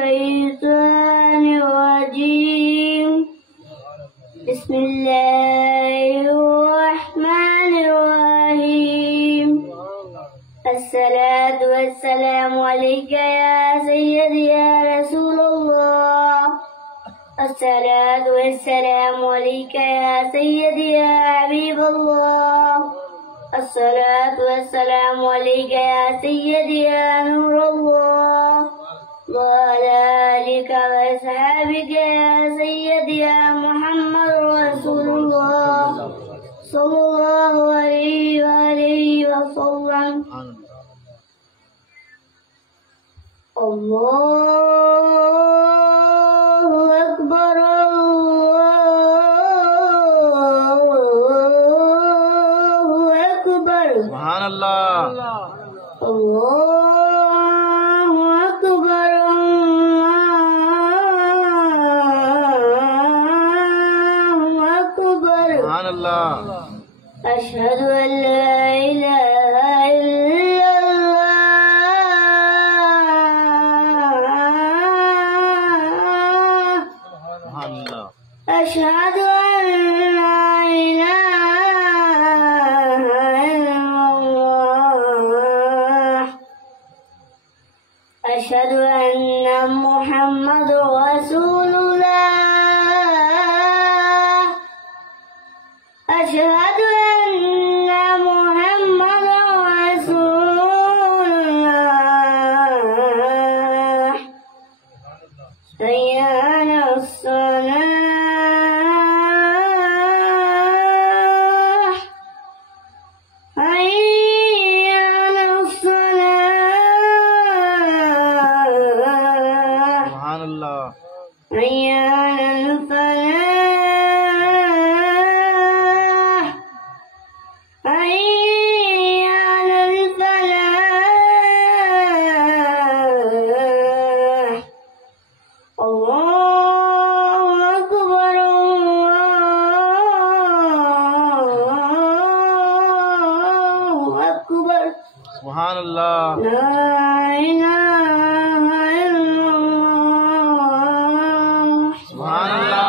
الشيطان الرجيم بسم الله الرحمن الرحيم الصلاة والسلام عليك يا سيدي يا رسول الله الصلاة والسلام عليك يا سيدي يا حبيب الله الصلاة والسلام عليك يا سيدي يا نور الله وعلى آلك وأصحابك يا سيدي يا محمد رسول الله صلى الله عليه وآله وسلم الله أكبر الله أكبر سبحان الله الله أكبر الله أكبر سبحان الله أشهد أن لا إله إلا الله سبحان الله أشهد أن لا إله إلا الله أشهد أن محمد رسول الله أشهد أن محمد رسول الله حي على الصلاة حي على الصلاة سبحان الله حي على الفلاح حي على الفلاح الله أكبر الله أكبر سبحان الله لا إله إلا الله سبحان الله